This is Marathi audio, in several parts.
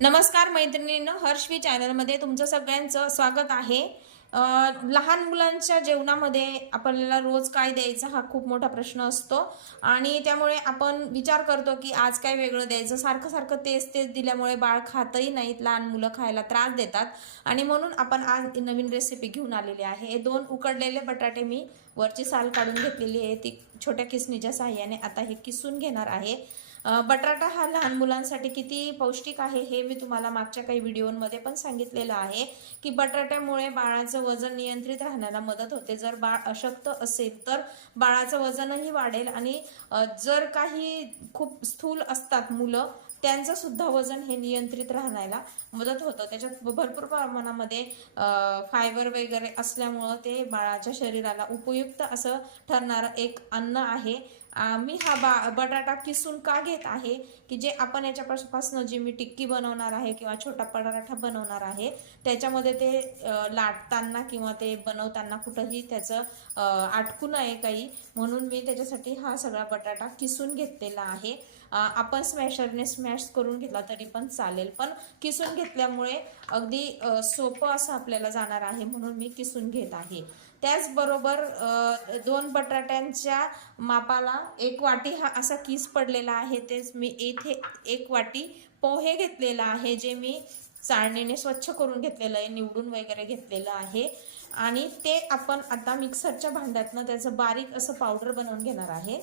नमस्कार मैत्रिणींनो, हर्षवी चॅनलमध्ये तुमचं सगळ्यांचं स्वागत आहे. लहान मुलांच्या जेवणामध्ये आपल्याला रोज काय द्यायचं हा खूप मोठा प्रश्न असतो आणि त्यामुळे आपण विचार करतो की आज काय वेगळं द्यायचं. सारखं सारखं तेच तेच दिल्यामुळे बाळ खातही नाहीत, लहान मुलं खायला त्रास देतात आणि म्हणून आपण आज नवीन रेसिपी घेऊन आलेली आहे. हे 2 उकडलेले बटाटे मी वरची साल काढून घेतलेली आहे, ती छोट्या किसणीच्या साहाय्याने आता हे किसून घेणार आहे. बटाटा हा लहान मुलांसाठी किती पौष्टिक आहे हे मी तुम्हाला मागच्या काही व्हिडिओमध्ये पण सांगितलेलं आहे की बटाट्यामुळे बाळाचं वजन नियंत्रित राहण्याला मदत होते. जर बाळ अशक्त असेल तर बाळाचं वजनही वाढेल आणि जर काही खूप स्थूल असतात मुलं त्यांचं सुद्धा वजन हे नियंत्रित राहण्याला मदत होतं. त्याच्यात भरपूर प्रमाणामध्ये फायबर वगैरे असल्यामुळं ते बाळाच्या शरीराला उपयुक्त असं ठरणारं एक अन्न आहे. मी हा बटाटा किसून का घेत आहे की जे आपण याच्यापासून जी मी टिक्की बनवणार आहे किंवा छोटा पराठा बनवणार आहे त्याच्यामध्ये ते लाटताना किंवा ते बनवताना कुठंही त्याचं अटकू नये काही, म्हणून मी त्याच्यासाठी हा सगळा बटाटा किसून घेतलेला आहे. आपण स्मॅशरने स्मॅश करून घेतला तरी पण चालेल, पण किसून घेतल्यामुळे अगदी सोपं असं आपल्याला जाणार आहे म्हणून मी किसून घेत आहे. त्याचबरोबर 2 बटाट्यांच्या मापाला 1 वाटी हा असा किस पडलेला आहे. तेच मी इथे 1 वाटी पोहे घेतलेला आहे, जे मी चाळणीने स्वच्छ करून घेतलेलं आहे, निवडून वगैरे घेतलेलं आहे आणि ते आपण आता मिक्सरच्या भांड्यातनं त्याचं बारीक असं पावडर बनवून घेणार आहे.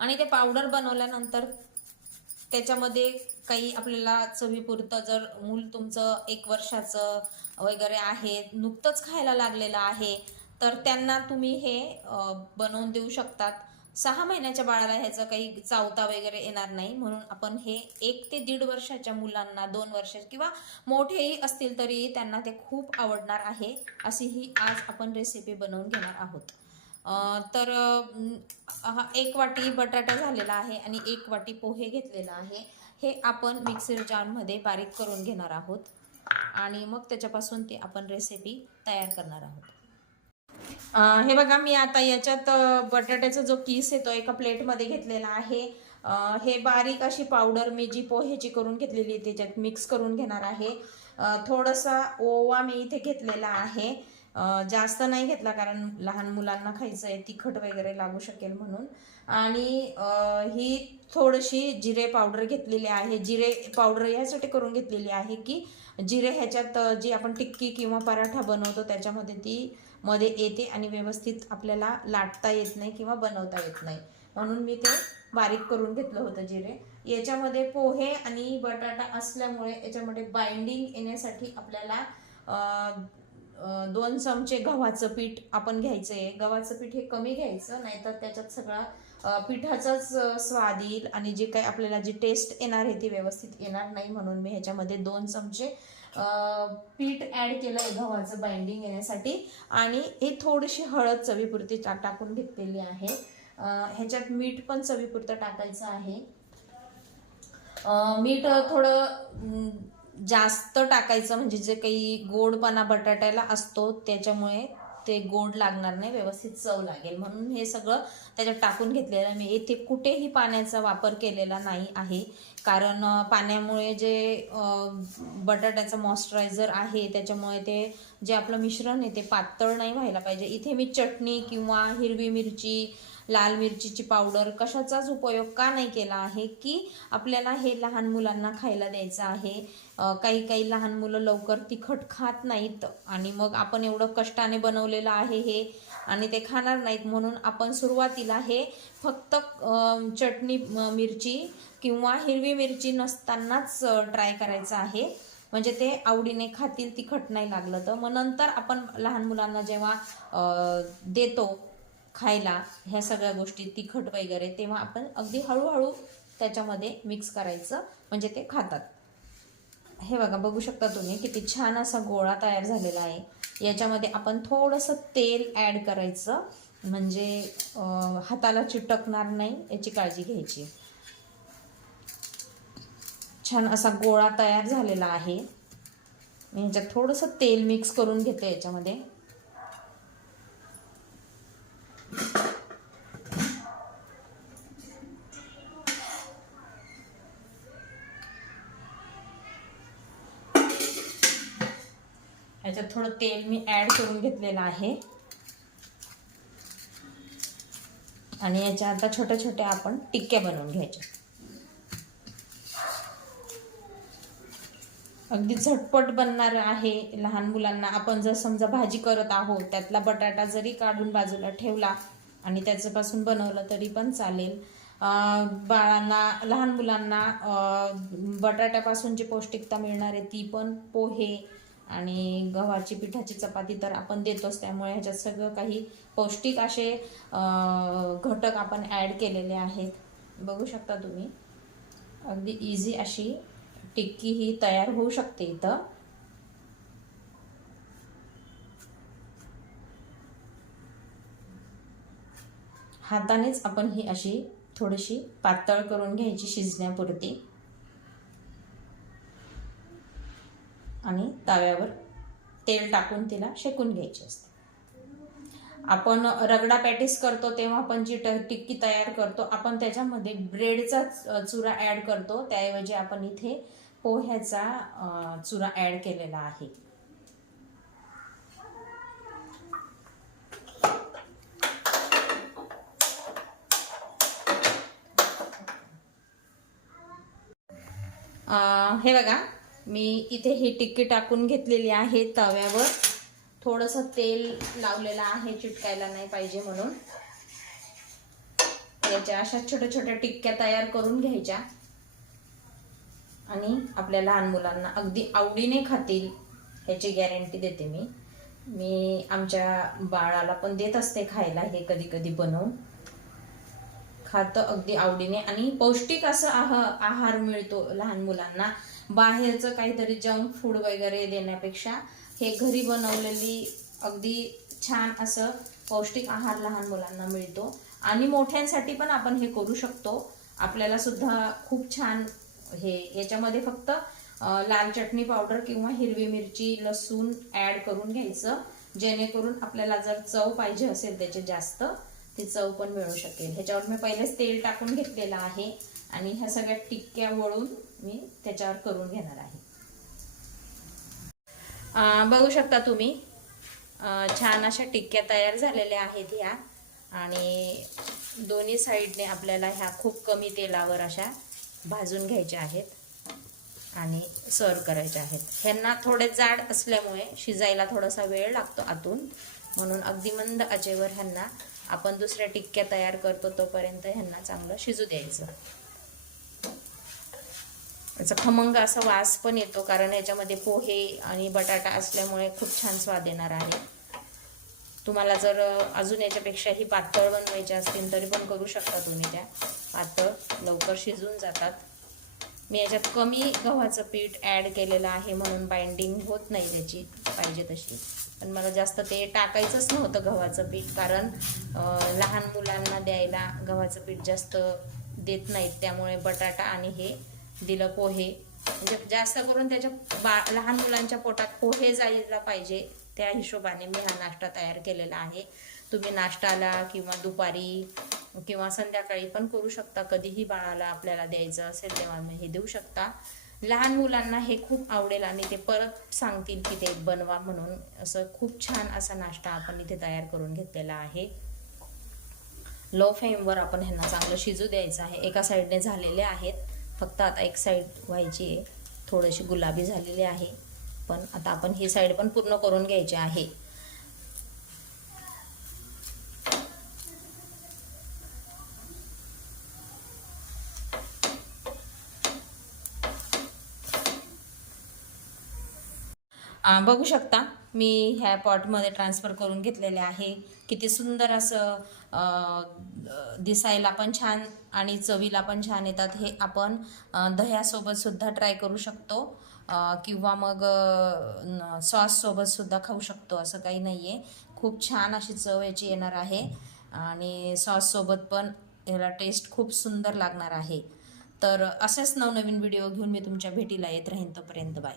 आणि ते पावडर बनवल्यानंतर त्याच्यामध्ये काही आपल्याला चवीपुरतं, जर मूल तुमचं 1 वर्षाचं वगैरे आहे, नुकतंच खायला लागलेलं आहे, तर त्यांना तुम्ही हे बनवून देऊ शकतात. 6 महिन्याच्या बाळाला ह्याचं काही चावता वगैरे येणार नाही, म्हणून आपण हे 1 ते 1.5 वर्षाच्या मुलांना, 2 वर्ष किंवा मोठेही असतील तरी त्यांना ते खूप आवडणार आहे. अशी ही आज आपण रेसिपी बनवून घेणार आहोत. तर 1 वाटी बटाटा झालेला आहे आणि 1 वाटी पोहे घेतलेला आहे. हे आपण मिक्सर जारमध्ये बारीक करून घेणार आहोत आणि मग त्याच्यापासून ते आपण रेसिपी तयार करणार आहोत. हे बघा, मी आता याच्यात बटाट्याचा जो किस आहे तो एका प्लेटमध्ये घेतलेला आहे. हे बारीक अशी पावडर मी जी पोहेची करून घेतलेली त्याच्यात मिक्स करून घेणार आहे. थोडासा ओवा मी इथे घेतलेला आहे, जास्त नाही घेतला कारण लहान मुलांना खायचं आहे, तिखट वगैरे लागू शकेल म्हणून. आणि ही थोडीशी जिरे पावडर घेतलेली आहे. जिरे पावडर यासाठी करून घेतलेली आहे की जिरे ह्याच्यात जी आपण टिक्की किंवा पराठा बनवतो त्याच्यामध्ये ती मध्ये येते आणि व्यवस्थित आपल्याला लाटता येत नाही किंवा बनवता येत नाही, म्हणून मी ते बारीक करून घेतलं होतं जिरे. याच्यामध्ये पोहे आणि बटाटा असल्यामुळे याच्यामध्ये बाइंडिंग येण्यासाठी आपल्याला 2 चमचे गव्हाचं पीठ आपण घ्यायचं आहे. गव्हाचं पीठ हे कमी घ्यायचं, नाहीतर त्याच्यात सगळा पिठाचाच स्वाद येईल आणि जे काही आपल्याला जी टेस्ट येणार आहे ती व्यवस्थित येणार नाही, म्हणून मी ह्याच्यामध्ये 2 चमचे पीठ ॲड केलं आहे गव्हाचं बाइंडिंग येण्यासाठी. आणि हे थोडीशी हळद चवीपुरती टाकून घेतलेली आहे. ह्याच्यात मीठ पण चवीपुरतं टाकायचं आहे. मीठ थोडं जास्त टाकायचं, म्हणजे जे काही गोडपणा बटाट्याला असतो त्याच्यामुळे ते गोड लागणार नाही, व्यवस्थित चव लागेल, म्हणून हे सगळं त्याच्यात टाकून घेतलेलं आहे. मी इथे कुठेही पाण्याचा वापर केलेला नाही आहे, कारण पाण्यामुळे जे बटाट्याचं मॉइश्चरायझर आहे त्याच्यामुळे ते जे आपलं मिश्रण आहे ते पातळ नाही व्हायला पाहिजे. इथे मी चटणी किंवा हिरवी मिरची, लाल मिरचीची पावडर कशाचाच उपयोग का नाही केला आहे की आपल्याला हे लहान मुलांना खायला द्यायचं आहे. काही काही लहान मुलं लवकर तिखट खात नाहीत आणि मग आपण एवढं कष्टाने बनवलेलं आहे हे आणि ते खाणार नाहीत, म्हणून आपण सुरुवातीला हे फक्त चटणी मिरची किंवा हिरवी मिरची नसतानाच ट्राय करायचं आहे, म्हणजे ते आवडीने खातील, तिखट नाही लागलं तर. मग नंतर आपण लहान मुलांना जेव्हा देतो खायला ह्या सगळ्या गोष्टी तिखट वगैरे, तेव्हा आपण अगदी हळूहळू त्याच्यामध्ये मिक्स करायचं, म्हणजे ते खातात. हे बघा, बघू शकता तुम्ही किती छान असा गोळा तयार झालेला आहे. याच्यामध्ये आपण थोडंसं तेल ॲड करायचं, म्हणजे हाताला चिटकणार नाही याची काळजी घ्यायची. छान असा गोळा तयार झालेला आहे. मी ह्याच्यात थोडंसं तेल मिक्स करून घेते याच्यामध्ये. याच्यात थोडं तेल मी ॲड करून घेतलेलं आहे आणि याच्या आता छोट्या छोट्या आपण टिक्क्या बनवून घ्यायच्या. अगदी झटपट बनणार आहे. लहान मुलांना आपण जर समजा भाजी करत आहोत, त्यातला बटाटा जरी काढून बाजूला ठेवला आणि त्याच्यापासून बनवलं तरी पण चालेल. बाळांना, लहान मुलांना बटाट्यापासून जी पौष्टिकता मिळणार आहे ती पण पोहे आणि गव्हाची पिठाची चपाती तर आपण देतोच, त्यामुळे ह्याच्यात सगळं काही पौष्टिक असे घटक आपण ॲड केलेले आहेत. बघू शकता तुम्ही, अगदी इझी अशी टिक्की ही तयार होऊ शकते. इथं हातानेच आपण ही अशी थोडीशी पातळ करून घ्यायची शिजण्यापुरती आणि तव्यावर तेल टाकून तिला शेकून घ्यायची असते. आपण रगडा पॅटीस करतो तेव्हा आपण जी टिक्की तयार करतो, आपण त्याच्यामध्ये ब्रेडचा चुरा ॲड करतो, त्याऐवजी आपण इथे पोह्याचा चुरा ॲड केलेला आहे. हे बघा, मी इथे ही टिक्की टाकून घेतलेली आहे तव्यावर. थोडंसं तेल लावलेलं आहे, चिटकायला नाही पाहिजे म्हणून. याच्या अशा छोट्या छोट्या टिक्क्या तयार करून घ्यायच्या आणि आपल्या लहान मुलांना अगदी आवडीने खातील ह्याची गॅरंटी देते मी आमच्या बाळाला पण देत असते खायला. हे कधी कधी बनवून खातं अगदी आवडीने आणि पौष्टिक असं आहार मिळतो लहान मुलांना. बाहेरचं काहीतरी जंक फूड वगैरे देण्यापेक्षा हे घरी बनवलेली अगदी छान असं पौष्टिक आहार लहान मुलांना मिळतो. आणि मोठ्यांसाठी पण आपण हे करू शकतो. आपल्याला सुद्धा खूप छान हे, याच्यामध्ये फक्त लाल चटणी पावडर किंवा हिरवी मिरची, लसूण ॲड करून घ्यायचं, जेणेकरून आपल्याला जर चव पाहिजे असेल त्याची जास्त, ती चव पण मिळू शकेल. ह्याच्यावर मी पहिलेच तेल टाकून घेतलेलं आहे आणि ह्या सगळ्या टिक्क्या वळून मी त्याच्यावर करून घेणार आहे. बघू शकता तुम्ही, छान अशा टिक्क्या तयार झालेल्या आहेत ह्या. आणि दोन्ही साईडने आपल्याला ह्या खूप कमी तेलावर अशा भाजून घ्यायच्या आहेत आणि सर्व करायच्या आहेत. ह्यांना थोडे जाड असल्यामुळे शिजायला थोडासा वेळ लागतो आतून, म्हणून अगदी मंद आचेवर ह्यांना आपण दुसऱ्या टिक्क्या तयार करतो तोपर्यंत ह्यांना चांगलं शिजू द्यायचं. याचा खमंग असा वास पण येतो, कारण याच्यामध्ये पोहे आणि बटाटा असल्यामुळे खूप छान स्वाद येणार आहे. तुम्हाला जर अजून याच्यापेक्षाही पातळ बनवायचे असतील तरी पण करू शकता तुम्ही. त्या पातळ लवकर शिजून जातात. मी याच्यात कमी गव्हाचं पीठ ॲड केलेलं आहे म्हणून बाइंडिंग होत नाही त्याची पाहिजे तशी. पण मला जास्त ते टाकायचंच नव्हतं गव्हाचं पीठ, कारण लहान मुलांना द्यायला गव्हाचं पीठ जास्त देत नाहीत, त्यामुळे बटाटा आणि हे दिलं पोहे. म्हणजे जास्त करून त्याच्या लहान मुलांच्या पोटात पोहे जायला पाहिजे त्या हिशोबाने मी हा नाश्ता तयार केलेला आहे. तुम्ही नाश्ताला किंवा दुपारी किंवा संध्याकाळी पण करू शकता. कधीही बाळाला आपल्याला द्यायचं असेल तेव्हा मी हे देऊ शकता. लहान मुलांना हे खूप आवडेल आणि ते परत सांगतील की ते बनवा म्हणून. असं खूप छान असा नाश्ता आपण इथे तयार करून घेतलेला आहे. लो फ्लेमवर आपण ह्यांना चांगलं शिजू द्यायचं आहे. एका साईडने झालेले आहेत, फक्त आता एक साईड व्हायची आहे. थोडीशी गुलाबी झालेली आहे, पण आता आपण ही साईड पण पूर्ण करून घ्यायची आहे. बघू शकता मी ह्या पॉटमध्ये ट्रान्सफर करून घेतलेले आहे. किती सुंदर असं दिसायला पण छान आणि चवीला पण छान येतात. हे आपण दह्यासोबत सुद्धा ट्राय करू शकतो किंवा मग सॉससोबत सुद्धा खाऊ शकतो, असं काही नाही आहे. खूप छान अशी चव याची येणार आहे आणि सॉससोबत पण याला टेस्ट खूप सुंदर लागणार आहे. तर असेच नवनवीन व्हिडिओ घेऊन मी तुमच्या भेटीला येत राहीन. तोपर्यंत बाय.